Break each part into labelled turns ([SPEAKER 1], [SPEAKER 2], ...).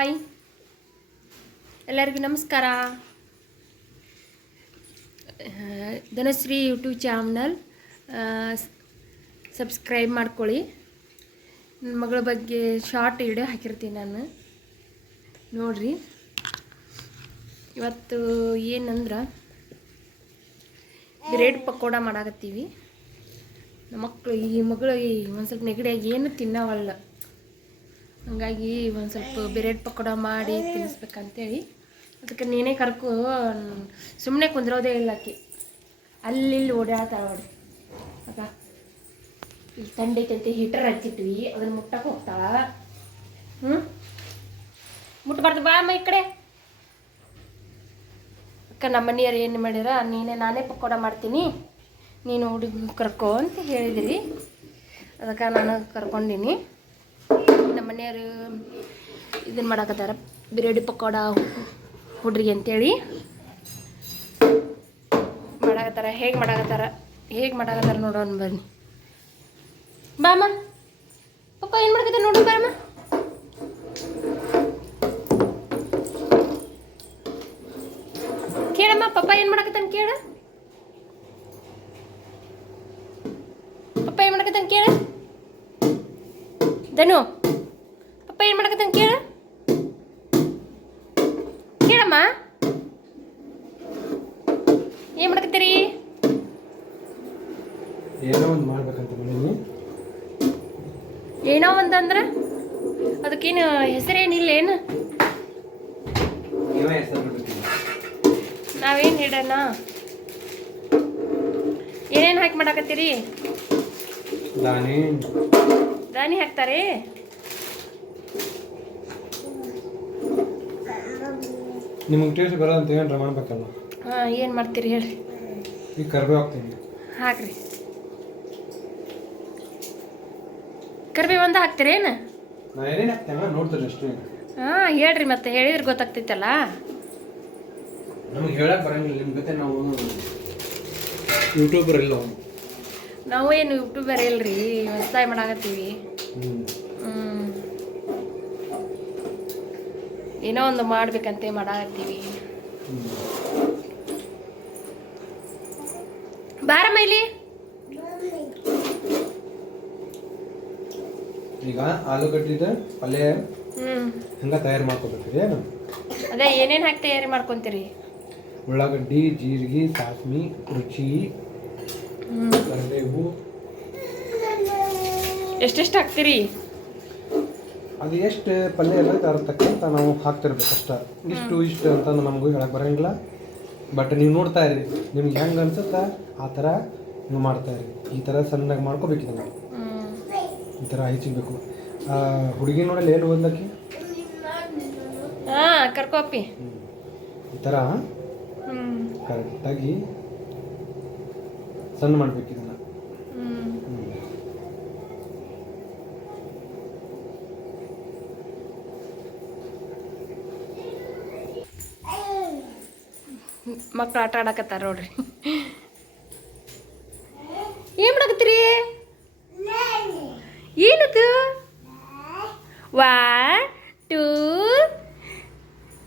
[SPEAKER 1] Hi ಎಲ್ಲರಿಗೂ ನಮಸ್ಕಾರ. Dhanashree YouTube channel subscribe ಮಾಡ್ಕೊಳ್ಳಿ. ನನ್ನ ಮಗಳ ಬಗ್ಗೆ ಶಾರ್ಟ್ ವಿಡಿಯೋ ಹಾಕಿರ್ತೀನಿ ನಾನು. ನೋಡ್ರಿ. ಇವತ್ತು ಏನಂದ್ರೆ ಬ್ರೆಡ್ ಪಕೋಡ ಮಾಡಾಕತ್ತೀವಿ. ನಮ್ಮ ಮಕ್ಕಳು ಈ ಮಗಳು ಒಂದು ಸ್ವಲ್ಪ ನೆಗಡಿಯಾಗಿ ಏನು ತಿನ್ನವಲ್ಲ. ಹಂಗಾಗಿ ಒಂದು ಸ್ವಲ್ಪ ಬ್ರೆಡ್ ಪಕೋಡ ಮಾಡಿ ತಿನ್ನಿಸ್ಬೇಕಂತೇಳಿ. ಅದಕ್ಕೆ ನೀನೇ ಕರ್ಕೊ ಸುಮ್ಮನೆ ಕುಂದ್ರೋದೇ ಇಲ್ಲ ಆಕಿ. ಅಲ್ಲಿ ಇಲ್ಲಿ ಓಡಾಡ್ತಾಳೆ ನೋಡಿ. ಅಕ್ಕ ಇಲ್ಲಿ ತಂಡಿ ಐತಂತೆ ಹೀಟರ್ ಹಚ್ಚಿಟ್ವಿ, ಅದನ್ನು ಮುಟ್ಟಕ್ಕೆ ಹೋಗ್ತಾಳ ಹ್ಞೂ ಮುಟ್ಬಾರ್ದು, ಬಾ ಅಮ್ಮ ಈ ಕಡೆ. ಅಕ್ಕ, ನಮ್ಮ ಮನೆಯವ್ರು ಏನು ಮಾಡ್ಯಾರ, ನೀನೇ ನಾನೇ ಪಕೋಡ ಮಾಡ್ತೀನಿ, ನೀನು ಹುಡುಗ ಕರ್ಕೊ ಅಂತ ಹೇಳಿದಿರಿ. ಅದಕ್ಕೆ ನಾನು ಕರ್ಕೊಂಡಿನಿ. ಮನೆಯವರು ಇದನ್ನು ಮಾಡಾಕತ್ತಾರ. ಬಿರಿಯಾನಿ ಪಕೋಡ, ಹುಡ್ರಿಗೆ ಅಂತೇಳಿ ಮಾಡಾಕತ್ತಾರ. ಹೇಗೆ ಮಾಡಾಕತ್ತಾರ? ಹೇಗೆ ಮಾಡಾಕತ್ತಾರ ನೋಡೋಣ ಬನ್ನಿ. ಬಾಮ ಪಪ್ಪ ಏನು ಮಾಡಕತ್ತಾರ ನೋಡೋಣ ಬಾರಮ್ಮ ಕೇಳಮ್ಮ, ಪಪ್ಪ ಏನು ಮಾಡಕತ್ತಾನ ಕೇಳ. ಪಪ್ಪ ಏನು ಮಾಡಕತ್ತಾನ ಕೇಳ. ಧನು ಪಪ್ಪ ಏನು ಮಾಡಕತ್ತಾನ ಕೇಳ ಕೇಳಮ್ಮ ಏನು ಮಾಡಕತ್ತೀರಿ
[SPEAKER 2] ಏನೋ ಒಂದು ಮಾಡ್ಬೇಕಂತ ಮಾಡೀನಿ
[SPEAKER 1] ಏನೋ ಒಂದಂದ್ರೆ ಅದಕ್ಕೇನು ಹೆಸರೇನಿಲ್ಲ ಏನು? ನಾವೇನು ಇಡೋಣ ಏನೇನು ಹಾಕಿ ಮಾಡಾಕತ್ತೀರಿ?
[SPEAKER 2] ದಾನಿ.
[SPEAKER 1] ಹಾಕ್ತಾರೆ?
[SPEAKER 2] ನಿಮಗೆ ಟೇಸ್ಟ್ ಬರೋದಂತ ಏನಾರ ಮಾಡ್ಬೇಕಲ್ಲ
[SPEAKER 1] ಹಾಂ ಏನು ಮಾಡ್ತೀರಿ ಹೇಳ್ರಿ.
[SPEAKER 2] ಈಗ ಕರ್ಬೇವು ಹಾಕ್ತೀನಿ
[SPEAKER 1] ಹಾಕ್ರಿ. ಕರ್ಬೇವು ಒಂದು ಹಾಕ್ತೀರೇನು ಹಾಂ ಹೇಳ್ರಿ ಮತ್ತೆ. ಹೇಳಿದ್ರೆ ಗೊತ್ತಾಗ್ತೈತಲ್ಲ
[SPEAKER 2] ನಮಗೆ ಹೇಳಕ್ ಬರಂಗಿಲ್ಲ ನಿಮ್ಮ ಜೊತೆ ನಾವು ಯೂಟ್ಯೂಬರ್ ಇಲ್ಲ ಅವ್ನು.
[SPEAKER 1] ನಾವು ಏನು ಯೂಟ್ಯೂಬರ್ ಇಲ್ರಿ ವ್ಯವಸಾಯ ಮಾಡಾಕತ್ತೀವಿ. ಏನೋ ಒಂದು ಮಾಡ್ಬೇಕಂತೆ ಮಾಡಾಕತ್ತೀವಿ. ಬಾರ ಮೈಲಿ
[SPEAKER 2] ಈಗ ಆಲೂಗಡ್ಡಿದ ಪಲ್ಯ ಹಂಗ ತಯಾರು ಮಾಡ್ಕೋಬೇಕ್ರಿ ಏನು?
[SPEAKER 1] ಅದೇ ಏನೇನು ಹಾಕಿ ತಯಾರಿ ಮಾಡ್ಕೊಂತೀರಿ?
[SPEAKER 2] ಉಳ್ಳಾಗಡ್ಡಿ ಜೀರಿಗೆ ಸಾಸ್ಮಿ ರುಚಿ ಕರಿಬೇವು.
[SPEAKER 1] ಎಷ್ಟೆಷ್ಟು ಹಾಕ್ತೀರಿ?
[SPEAKER 2] ಅದು ಎಷ್ಟು ಪಲ್ಯ ಇರ್ತೈತೆ ಅದ್ರ ತಕ್ಕಂತ ನಾವು ಹಾಕ್ತಿರ್ಬೇಕು ಅಷ್ಟ. ಇಷ್ಟು ಇಷ್ಟು ಅಂತ ನಮಗೂ ಹೇಳಕ್ ಬರಂಗಿಲ್ಲ. ಬಟ್ ನೀವು ನೋಡ್ತಾ ಇರಿ ನಿಮ್ಗೆ ಹೆಂಗೆ ಅನ್ಸುತ್ತೆ ಆ ಥರ ನೀವು ಮಾಡ್ತಾ ಇರಿ. ಈ ಥರ ಸಣ್ಣಗೆ ಮಾಡ್ಕೋಬೇಕಿದೆ
[SPEAKER 1] ಹ್ಮ್
[SPEAKER 2] ಈ ಥರ ಹೆಚ್ಚಿಬೇಕು ಹುಡುಗಿ ನೋಡಲ್ಲ ಏನು ಓದ್ಲಕ್ಕೆ
[SPEAKER 1] ಹಾಂ ಕರ್ಕೋಪಿ
[SPEAKER 2] ಈ ಥರ? ಕರೆಕ್ಟಾಗಿ ಸಣ್ಣ ಮಾಡ್ಬೇಕು ಇದನ್ನು.
[SPEAKER 1] ಮಕ್ಳು ಆಟ ಆಡಕತ್ತಾರ ನೋಡ್ರಿ ಏನ್ ಮಾಡಕತ್ತೀರಿ ಏನದು ಒನ್ ಟೂ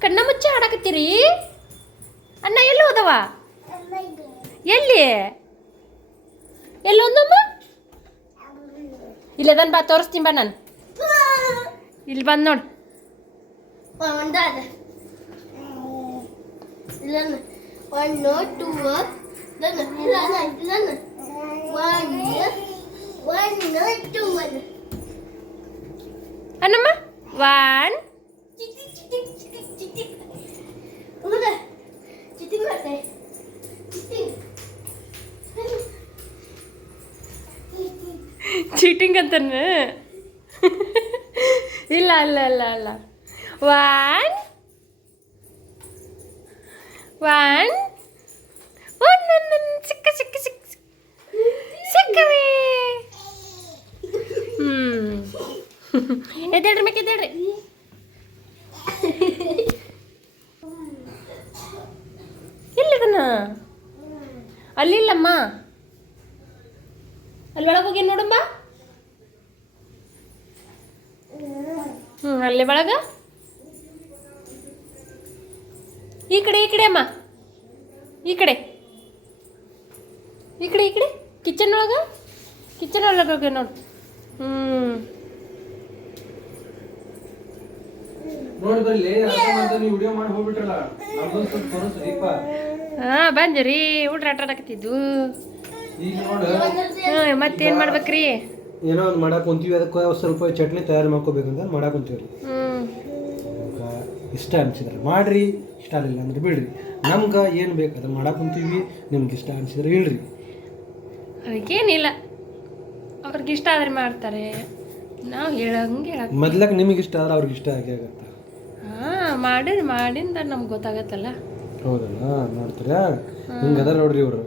[SPEAKER 1] ಕಣ್ಣ ಮುಚ್ಚ ಆಡಕತ್ತೀರಿ ಅಣ್ಣ ಎಲ್ಲಿ ಹೋದವ ಎಲ್ಲಿ ಎಲ್ಲಿ ಒಂದಮ್ಮ ಇಲ್ಲದನ್ ಬಾ ತೋರಿಸ್ತೀನಿ ಬಾ ನಾನು ಇಲ್ಲಿ ಬಂದು ನೋಡು
[SPEAKER 3] One, two,
[SPEAKER 1] ಚೀಟಿಂಗ್ ಅಂತಾನ ಇಲ್ಲ ಅಲ್ಲ ಅಲ್ಲ ಅಲ್ಲ ಒನ್ ಒನ್ ಒಂದು ಸಿಕ್ಕ ಸಿಕ್ಕ ಸಿಕ್ಕ ಸಿಕ್ಕವೇ ಹ್ಞೂ ಎದ್ದೇಳ್ರಿ ಮೇಕೆ ಎದ್ದೇಳ್ರಿ ಎಲ್ಲಿದನ ಅಲ್ಲಿಲ್ಲಮ್ಮ ಅಲ್ಲಿ ಒಳಗ. ಈ ಕಡೆ ಈ ಕಡೆ ಅಮ್ಮ. ಈ ಕಡೆ. ಈ ಕಡೆ ಈ ಕಡೆ. ಕಿಚನ್ ಒಳಗೆ? ಕಿಚನ್ ಒಳಗೆ ನೋಡು. ಹ್ಮ್.
[SPEAKER 2] ನೋಡಿ ಬರ್ಲಿ ನೀವು ವಿಡಿಯೋ ಮಾಡಿ ಹೋಗ್ಬಿಟ್ರಲ್ಲ. ನಮ್ದೊಂದು ಸ್ವಲ್ಪ ತೋರಿಸ್ರಿಪ್ಪ
[SPEAKER 1] ಹಾಂ ಬಂದ್ರಿ. ಊಟ ಆಟ ಆಡಕತ್ತಿದ್ದು. ಮತ್ತೇನು ಮಾಡ್ಬೇಕ್ರಿ?
[SPEAKER 2] ಏನೋ ಒಂದು ಮಾಡಕ್ ಕುಂತೀವಿ ಅದಕ್ಕೆ ಸ್ವಲ್ಪ ಚಟ್ನಿ ತಯಾರು ಮಾಡ್ಕೋಬೇಕಂತ ಮಾಡಕ್ ಕುಂತೀವ್ರಿ.
[SPEAKER 1] ಹ್ಞೂ
[SPEAKER 2] ನಮ್ಗೆ ಇಷ್ಟ ಅನ್ಸಿದ್ರೆ ಮಾಡ್ರಿ ಇಷ್ಟ ಆಗಲಿಲ್ಲ ಅಂದ್ರೆ ಬಿಡ್ರಿ. ನಮ್ಗೆ ಏನು ಬೇಕು ಅದನ್ನ ಮಾಡಕ್ ಕುಂತೀವಿ ನಿಮ್ಗೆ ಇಷ್ಟ ಅನ್ಸಿದ್ರೆ ಹೇಳ್ರಿ.
[SPEAKER 1] ಅದಕ್ಕೇನಿಲ್ಲ. ಅವ್ರಿಗೆ ಇಷ್ಟ ಆದ್ರೆ ಮಾಡ್ತಾರೆ. ನಾವು ಹೇಳಂಗೆ ಹೇಳಕ್
[SPEAKER 2] ಮೊದ್ಲಕ್ಕೆ ನಿಮಗೆ ಇಷ್ಟ ಆದ್ರೆ ಅವ್ರಿಗೆ ಇಷ್ಟ ಆಗಿ ಆಗತ್ತೆ.
[SPEAKER 1] ಹಾಂ ಮಾಡಿದ್ ಮಾಡಿಂದ ನಮ್ಗೆ ಗೊತ್ತಾಗತ್ತಲ್ಲ.
[SPEAKER 2] ಹೌದಲ್ಲ ನೋಡ್ತೀರಾ ಹಿಂಗದ ಅದ ನೋಡ್ರಿ ಇವರು.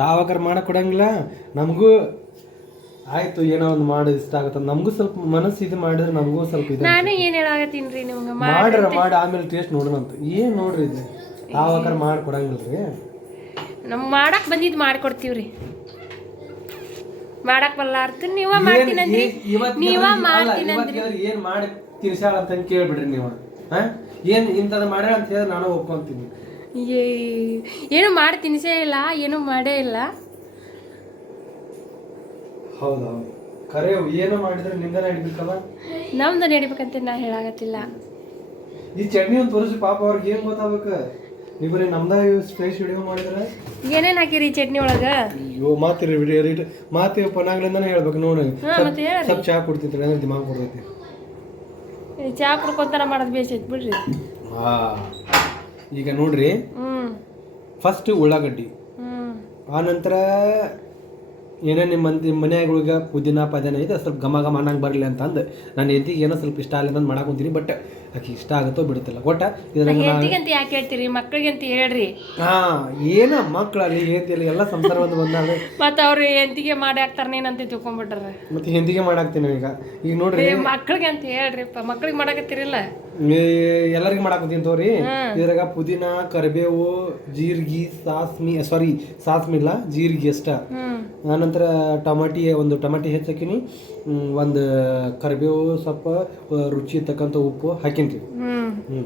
[SPEAKER 2] ತಾವಾಗಾರ ಮಾಡಕ್ ಕೊಡಂಗಿಲ್ಲ ನಮಗೂ ಆಯ್ತು ಏನೋ ಒಂದು ಮಾಡಿ ಇಷ್ಟ ಆಗತ್ತ. ನಮಗೂ ಸ್ವಲ್ಪ ಮನಸ್ಸು ಇದು ಮಾಡಿದ್ರೆ ನಮಗೂ ಸ್ವಲ್ಪ ಇದು
[SPEAKER 1] ನಾನು ಏನು ಹೇಳಾಗತ್ತೀನಿ ರೀ ನಿಮ್ಗೆ?
[SPEAKER 2] ಮಾಡ್ರ ಮಾಡಿ ಆಮೇಲೆ ಟೇಸ್ಟ್ ನೋಡೋಣ ಅಂತ. ಏನು ನೋಡ್ರಿ ಇದು? ಆವಾಗ ಮಾಡಿ ಕೊಡಂಗಿಲ್ರಿ
[SPEAKER 1] ನಮ್ ಮಾಡಕ್ ಬಂದಿದ್ ಮಾಡ್ಕೊಡ್ತೀವಿ ರೀ ಮಾಡಕ್ ಬಲ್ಲಾರ್ತು ನೀವ ಮಾಡ್ತೀನಂದ್ರಿ? ನೀವ ಮಾಡ್ತೀನಂದ್ರಿ.
[SPEAKER 2] ಏನ್ ಮಾಡಿ ತಿರ್ಸಾಳ ಅಂತ ಕೇಳ್ಬಿಡ್ರಿ ನೀವು. ಹಾ? ಏನ್ ಇಂಥದ್ದು ಮಾಡ್ಯಾಳ ಅಂತ ಹೇಳಿದ್ರೆ ನಾನು ಒಪ್ಕೊಂತೀನಿ.
[SPEAKER 1] ಏ ಏನು ಮಾಡಿ ತಿನ್ಸೇ ಇಲ್ಲ ಏನು ಮಾಡೇ ಇಲ್ಲ.
[SPEAKER 2] ಹೌದೌದು ಕರೆ ಏನೋ ಮಾಡಿದ್ರೆ ನಿಂದ ನಡಿಬೇಕಲ್ಲ
[SPEAKER 1] ನಮ್ದು ನಡಿಬೇಕಂತ ನಾ ಹೇಳಾಗತ್ತಿಲ್ಲ.
[SPEAKER 2] ಈ ಚಟ್ನಿ ಒಂದು ತೋರಿಸಿ ಪಾಪ ಅವ್ರಿಗೆ ಏನು ಗೊತ್ತಾಗಬೇಕು? ನೀವು ಬರೀ ನಮ್ದ ಸ್ಪೇಸ್ ವಿಡಿಯೋ ಮಾಡಿದ್ರೆ?
[SPEAKER 1] ಏನೇನ್ ಹಾಕಿರಿ ಚಟ್ನಿ ಒಳಗ?
[SPEAKER 2] ಅಯ್ಯೋ ಮಾತಿರಿ ವಿಡಿಯೋ ರೀಟ್ ಮಾತಿ ಪನಾಗ್ಲಿಂದಾನೆ ಹೇಳ್ಬೇಕು ನೋಡಿ.
[SPEAKER 1] ಹಾ ಮತ್ತೆ ಹೇಳ್ರಿ
[SPEAKER 2] ಸ್ವಲ್ಪ ಚಾ ಕುಡ್ತಿರ್ತಾರೆ ಅಂದ್ರೆ ದಿಮಾಗ್ ಕೊಡ್ತೈತಿ
[SPEAKER 1] ಈ ಚಾ ಕುಡ್ಕೊಂತಾನ ಮಾಡೋದು ಬೇಸೈತ್ ಬಿಡ್ರಿ.
[SPEAKER 2] ಹಾ. ಈಗ ನೋಡ್ರಿ
[SPEAKER 1] ಹ್ಮ್.
[SPEAKER 2] ಫಸ್ಟ್ ಉಳ್ಳಾಗಡ್ಡಿ.
[SPEAKER 1] ಹ್ಮ್.
[SPEAKER 2] ಆ ನಂತರ ಏನೇ ನಿಮ್ಮ ಮಂದಿ ಮನ್ಯಾಗ ಪುದೀನ ಪದನ ಇದೆ, ಸ್ವಲ್ಪ ಘಮ ಘಮ ಅನ್ನಂಗೆ ಬರಲಿ ಅಂತಂದು. ನಾನು ಎದ್ದಿಗೆ ಏನೋ ಸ್ವಲ್ಪ ಇಷ್ಟ ಆಗಲಿ ಅಂತ ಮಾಡಾಕೊಂತೀನಿ ಬಟ್ ಆಕೆ ಇಷ್ಟ ಆಗುತ್ತೋ ಬಿಡುತ್ತಿಲ್ಲ. ಒಟ್ಟ ಇದ್ರಾಗ ನಾ
[SPEAKER 1] ಹೆಂಡತಿಗಂತ ಯಾಕೆ ಹೇಳ್ತೀರಿ? ಮಕ್ಳಿಗಂತ ಹೇಳ್ರಿ.
[SPEAKER 2] ಹಾ ಏನ ಮಕ್ಕಳಲ್ಲಿ ಏತಿಯಲ್ಲಿ ಎಲ್ಲ ಸಂಸಾರ ಬಂದು ಬಂದಾಗ
[SPEAKER 1] ಮತ್ತ ಅವ್ರು ಹೆಂಡತಿಗೆ ಮಾಡಿ ಹಾಕ್ತಾರನೇನಂತ ತಿಳ್ಕೊಂಡ್ಬಿಟ್ರ
[SPEAKER 2] ಮತ್ತೆ ಹಿಂದಿಗೆ ಮಾಡಾಕ್ತೀನಿ ಈಗ ಈಗ ನೋಡ್ರಿ
[SPEAKER 1] ಮಕ್ಳಿಗೆ ಅಂತ ಹೇಳ್ರಿಪ್ಪ. ಮಕ್ಳಿಗೆ ಮಾಡಾಕತ್ತಿರಲ್ಲ.
[SPEAKER 2] ಎಲ್ಲರಿಗೂ ಮಾಡಾಕತ್ತೀನಿ ತೋರಿ. ಇದ್ರಾಗ ಪುದೀನ ಕರಿಬೇವು ಜೀರಿಗೆ ಸಾಸ್ಮಿ ಸಾರಿ ಸಾಸ್ಮಿ ಇಲ್ಲ ಜೀರ್ಗಿ ಅಷ್ಟ.
[SPEAKER 1] ಹ್ಮ್.
[SPEAKER 2] ಆನಂತರ ಟಮಾಟಿ ಒಂದು ಟಮಾಟಿ ಹೆಚ್ಚಾಕಿನಿ ಒಂದು ಕರಿಬೇವು ಸ್ವಲ್ಪ ಆ, ರುಚಿ ತಕ್ಕಂಥ ಉಪ್ಪು ಹಾಕಿಂತೀವಿ
[SPEAKER 1] ಹ್ಮ್.
[SPEAKER 2] ಹ್ಞೂ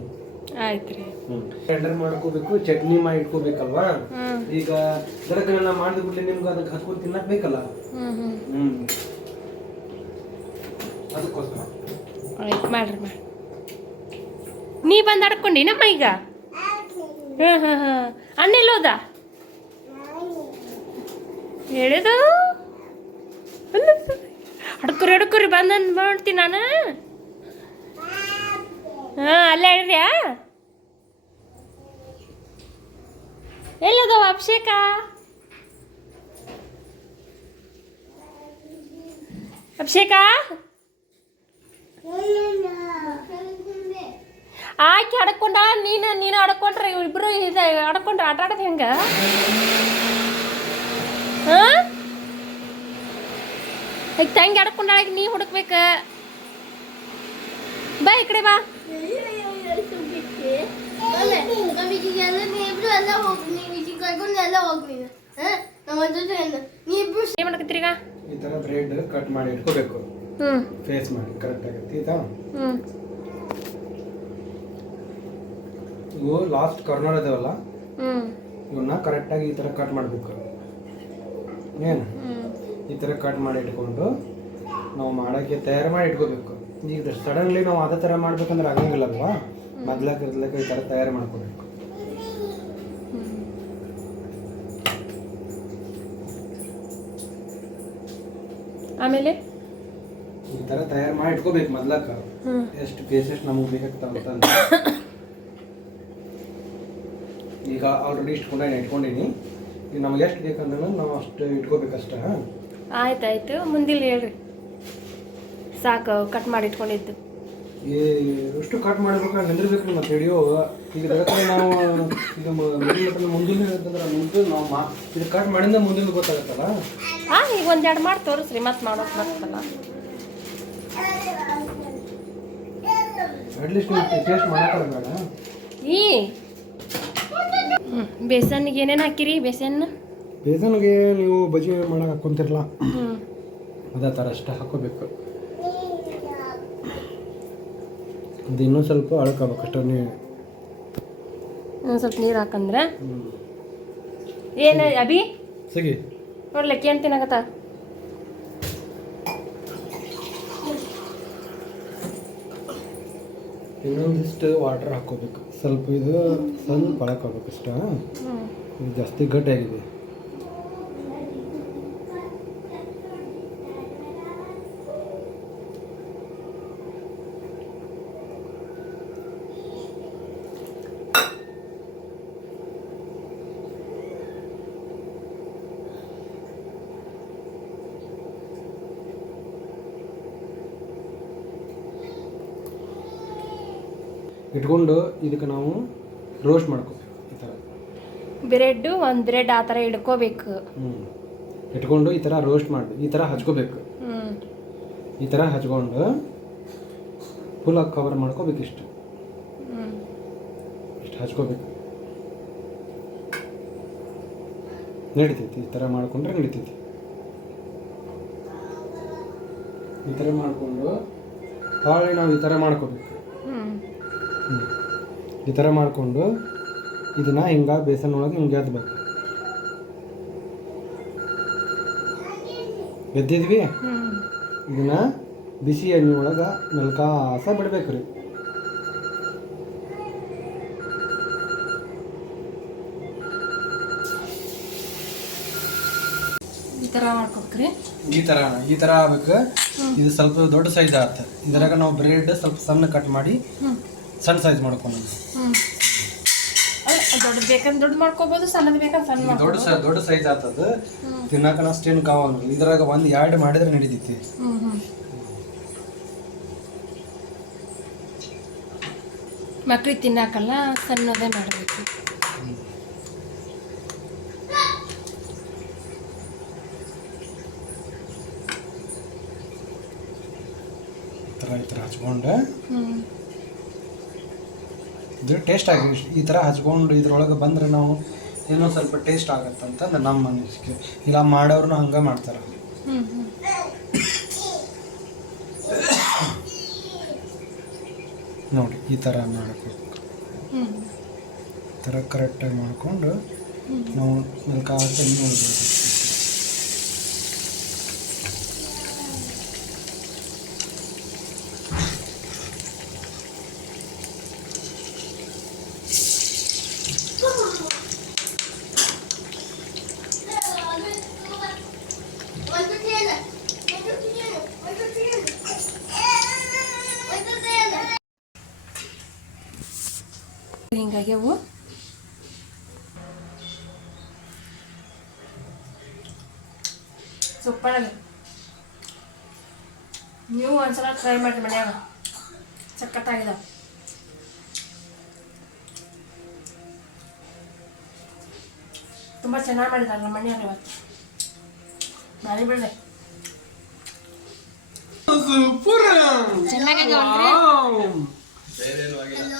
[SPEAKER 1] ಆಯ್ತ್ರಿ.
[SPEAKER 2] ಹ್ಞೂ ಟೆಂಡರ್ ಮಾಡ್ಕೋಬೇಕು ಚಟ್ನಿ ಮಾಡಿ ಇಟ್ಕೋಬೇಕಲ್ವಾ ಈಗ ಗಡಕನೆಲ್ಲ ಮಾಡಿದ ಬಿಡ್ಲಿ ನಿಮ್ಗೆ ಅದಕ್ಕೆ ಹಸ್ಕೊಂಡು ತಿನ್ನಕ್ ಬೇಕಲ್ಲ? ಹ್ಞೂ ಅದಕ್ಕೋಸ್ಕರ.
[SPEAKER 1] ಆಯ್ತು ಮಾಡ್ರಿ ಮಾಡಿ ನೀ ಬಂದು ಆಡ್ಕೊಂಡಿನಮ್ಮ ಈಗ? ಹಾಂ ಹಾಂ ಹಾಂ ಅಣ್ಣೆಲ್ಲೋದ ಹೇಳಿದು ಅಡ್ಕುರಿ ಅಡ್ಕುರಿ ಬಂದು ಮಾಡ್ತೀನಿ ನಾನು. ಹಾಂ, ಅಲ್ಲೇ ಹೇಳಿದ್ಯಾ ಎಲ್ಲದವ ಅಭಿಷೇಕ? ಅಭಿಷೇಕ? ಆಕೆ ಹಡ್ಕೊಂಡ ನೀನು ನೀನು ಹಡ್ಕೊಂಡ್ರೆ ಇಬ್ರು ಇದು ಹಡ್ಕೊಂಡ್ರೆ ಆಟ ಆಡೋದು ಹೆಂಗ? ಹಾಂ? ತಂಗಿ ಹಡ್ಕೊಂಡಾಗ ನೀ ಹುಡುಕ್ಬೇಕು. ಬಾ ಈ ಕಡೆ ಬಾ.
[SPEAKER 3] ನೀವಿಬ್ರು ಎಲ್ಲ ಹೋಗಿ ನೀವು ಈಚೆ ಕರ್ಕೊಂಡು ಎಲ್ಲ ಹೋಗಿ ನೀನು ಹಾ? ನಮ್ಮ ಜೊತೆ? ನೀವಿಬ್ರು
[SPEAKER 1] ಏನು ಮಾಡಕತ್ತೀರೀಗ
[SPEAKER 2] ಈ ಥರ ಬ್ರೆಡ್ ಕಟ್ ಮಾಡಿ ಇಟ್ಕೋಬೇಕು.
[SPEAKER 1] ಹ್ಞೂ
[SPEAKER 2] ಫೇಸ್ ಮಾಡಿ ಕರೆಕ್ಟ್ ಆಗುತ್ತೆ ಆಯ್ತಾ?
[SPEAKER 1] ಹ್ಞೂ
[SPEAKER 2] ಇವು ಲಾಸ್ಟ್ ಕರ್ನರ್ ಇದಾವಲ್ಲ
[SPEAKER 1] ಹ್ಞೂ
[SPEAKER 2] ಇವನ್ನ ಕರೆಕ್ಟಾಗಿ ಈ ಥರ ಕಟ್ ಮಾಡಬೇಕು. ಏನು? ಈ ಥರ ಕಟ್ ಮಾಡಿ ಇಟ್ಕೊಂಡು ನಾವು ಮಾಡೋಕ್ಕೆ ತಯಾರು ಮಾಡಿ ಇಟ್ಕೋಬೇಕು. ಈಗ ಸಡನ್ಲಿ ನಾವು ಅದೇ ಥರ ಮಾಡ್ಬೇಕಂದ್ರೆ ಆಗಂಗಿಲ್ಲ ಅಲ್ವಾ? ಮೊದ್ಲಕ್ಕ ಇರ್ಲಕ್ಕ ಈ ಥರ ತಯಾರು ಮಾಡ್ಕೋಬೇಕು.
[SPEAKER 1] ಆಮೇಲೆ?
[SPEAKER 2] ಈ ಥರ ತಯಾರು ಮಾಡಿ ಇಟ್ಕೋಬೇಕು
[SPEAKER 1] ಮೊದ್ಲಾಕ
[SPEAKER 2] ಎಷ್ಟು ಪೀಸಸ್ ನಮಗೆ ಬೇಕಾಗ್ತಾವ ಅಂತ ಈಗ ಆಲ್ರೆಡಿ ಇಷ್ಟು ಕೂಡ ಇಟ್ಕೊಂಡೀನಿ. ಈಗ ನಮ್ಗೆ ಎಷ್ಟು ಬೇಕಂದ್ರೆ ನಾವು ಅಷ್ಟು ಇಟ್ಕೋಬೇಕಷ್ಟ
[SPEAKER 1] ಆಯ್ತು ಆಯ್ತು ಮುಂದಿಲ್ ಹೇಳ್ರಿ. ಸಾಕು ಕಟ್ ಮಾಡಿ ಇಟ್ಕೊಂಡಿದ್ದು
[SPEAKER 2] ಎಷ್ಟು ಕಟ್ ಮಾಡ್ಬೇಕು? ನಿಂದಿರ್ಬೇಕು ಮತ್ತೆ ಹಿಡಿಯೋ ಈಗ ಬೆಳಕಲ್ಲಿ ನಾವು ಇದು ಮುಂದಿನ ಮುಂದಿನ ಅಂತಂದ್ರೆ ಮುಂದೆ ನಾವು ಮಾ ಇದು ಕಟ್ ಮಾಡಿಂದ ಮುಂದಿನ ಗೊತ್ತಾಗತ್ತಲ್ಲ?
[SPEAKER 1] ಹಾಂ ಈಗ ಒಂದೆರಡು ಮಾಡಿ ತೋರಿಸ್ರಿ ಮತ್ತೆ ಮಾಡೋಕೆ ಬರ್ತಲ್ಲ.
[SPEAKER 2] ಅಟ್ಲೀಸ್ಟ್ ನೀವು ಟೇಸ್ಟ್ ಮಾಡಕ್ಕೆ ಬೇಡ.
[SPEAKER 1] ಈ ಬೇಸನ್ಗೆ ಏನೇನು ಹಾಕಿರಿ ಬೇಸನ್?
[SPEAKER 2] ಬೇಸನ್ಗೆ ನೀವು ಬಜಿ ಮಾಡಕ್ಕೆ ಹಾಕ್ಕೊಂತಿರಲ್ಲ ಅದೇ ಥರ ಅಷ್ಟೇ ಹಾಕೋಬೇಕು. ಇನ್ನೂ ಸ್ವಲ್ಪ ಅಳ್ಕೋಬೇಕು ಅಷ್ಟೇ ನೀರು
[SPEAKER 1] ಒಂದು ಸ್ವಲ್ಪ ನೀರು ಹಾಕಂದ್ರೆ? ಏನು ಅಭಿ?
[SPEAKER 2] ಸಿಗಿ.
[SPEAKER 1] ನೋಡ್ಲಿಕ್ಕೆ ಏನು ತಿನ್ನಾಗತ್ತ
[SPEAKER 2] ಇನ್ನೊಂದಿಷ್ಟು ವಾಟರ್ ಹಾಕೋಬೇಕು ಸ್ವಲ್ಪ ಇದು ಸ್ವಲ್ಪ ಅಳಕೋಬೇಕು ಅಷ್ಟ.
[SPEAKER 1] ಜಾಸ್ತಿ
[SPEAKER 2] ಇದು ಜಾಸ್ತಿ ಗಟ್ಟಿಯಾಗಿದೆ ಇಟ್ಕೊಂಡು ಇದಕ್ಕೆ ನಾವು ರೋಸ್ಟ್ ಮಾಡ್ಕೋಬೇಕು ಈ ಥರ.
[SPEAKER 1] ಬ್ರೆಡ್ ಒಂದು ಬ್ರೆಡ್ ಆ ಥರ ಇಡ್ಕೋಬೇಕು.
[SPEAKER 2] ಹ್ಞೂ ಇಟ್ಕೊಂಡು ಈ ಥರ ರೋಸ್ಟ್ ಮಾಡಿ ಈ ಥರ ಹಚ್ಕೋಬೇಕು. ಈ ಥರ ಹಚ್ಕೊಂಡು ಫುಲ್ ಕವರ್ ಮಾಡ್ಕೋಬೇಕು ಇಷ್ಟು. ಇಷ್ಟು ಹಚ್ಕೋಬೇಕು. ನಡಿತೈತಿ ಈ ಥರ ಮಾಡ್ಕೊಂಡ್ರೆ ನಡಿತೈತಿ. ಈ ಥರ ಮಾಡಿಕೊಂಡು ಹಾಳೆ ನಾವು ಈ ಥರ ಮಾಡ್ಕೋಬೇಕು. ಈ ಥರ ಮಾಡಿಕೊಂಡು ಇದನ್ನು ಹಿಂಗೆ ಬೇಸನ್ ಒಳಗೆ ಹಿಂಗೆ ಎದ್ಬೇಕು ಎದ್ದಿದ್ವಿ ಇದನ್ನು ಬಿಸಿ ಎಣ್ಣೆ ಒಳಗೆ ಮೆಲ್ಕಾಸ ಬಿಡ್ಬೇಕು ರೀ.
[SPEAKER 1] ಈ ತರ
[SPEAKER 2] ಈ ತರ ಥರ ಆಗ್ಬೇಕು. ಇದು ಸ್ವಲ್ಪ ದೊಡ್ಡ ಸೈಜ್ ಆಗುತ್ತೆ ಇದ್ರಾಗ ನಾವು ಬ್ರೆಡ್ ಸ್ವಲ್ಪ ಸಣ್ಣ ಕಟ್ ಮಾಡಿ ಸಣ್ಣ ಸೈಜ್ ಮಾಡ್ಕೊಂಡು.
[SPEAKER 1] ದೊಡ್ಡ ಬೇಕಂದ್ರೆ ದೊಡ್ಡ ಮಾಡ್ಕೋಬಹುದು ಸಣ್ಣದ ಬೇಕಂದ್ರೆ ಸಣ್ಣ
[SPEAKER 2] ದೊಡ್ಡ ಸ ದೊಡ್ಡ ಸೈಜ್ ಆತದ ತಿನ್ನಕನ ಅಷ್ಟೇನು ಕಾವಲ್ಲ ಇದ್ರಾಗ ಒಂದು ಎರಡು ಮಾಡಿದ್ರೆ ನಡೀತೈತಿ.
[SPEAKER 1] ಹ್ಮ್ ಹ್ಮ್. ಮಕ್ಳಿಗೆ ತಿನ್ನಕಲ್ಲ ಸಣ್ಣದೇ ಮಾಡಬೇಕು.
[SPEAKER 2] ಈ ಥರ ಈ ಥರ ಹಚ್ಕೊಂಡು.
[SPEAKER 1] ಹ್ಞೂ
[SPEAKER 2] ಇದು ಟೇಸ್ಟ್ ಆಗಿ ಈ ಥರ ಹಚ್ಕೊಂಡು ಇದ್ರೊಳಗೆ ಬಂದ್ರೆ ನಾವು ಏನೋ ಸ್ವಲ್ಪ ಟೇಸ್ಟ್ ಆಗತ್ತಂತ ನಮ್ಮ ಅನಿಸಿಕೆ ಇಲ್ಲ ಮಾಡೋರು ಹಂಗೆ ಮಾಡ್ತಾರೆ. ನೋಡಿ ಈ ಥರ ಮಾಡಬೇಕು. ಈ ಥರ ಕರೆಕ್ಟಾಗಿ ಮಾಡಿಕೊಂಡು ನಾವು ಎಣ್ಣೆ ಒಳಗೆ
[SPEAKER 1] ಅವು ಸೂಪರ್ ನೀವು ಒಂದ್ಸಲ ಟ್ರೈ ಮಾಡಿ ಮನ್ಯಾಗ. ಸಖತ್ತಾಗಿದೆ. ತುಂಬ ಚೆನ್ನಾಗಿ ಮಾಡಿದ್ದಾರೆ ನಮ್ಮ ಮನೆಯವ್ರು ಇವತ್ತು. ಬಾರಿ ಬಿಡ್ದೆ
[SPEAKER 3] Hello. ಏರೇನು ಆಗಿಲ್ಲ.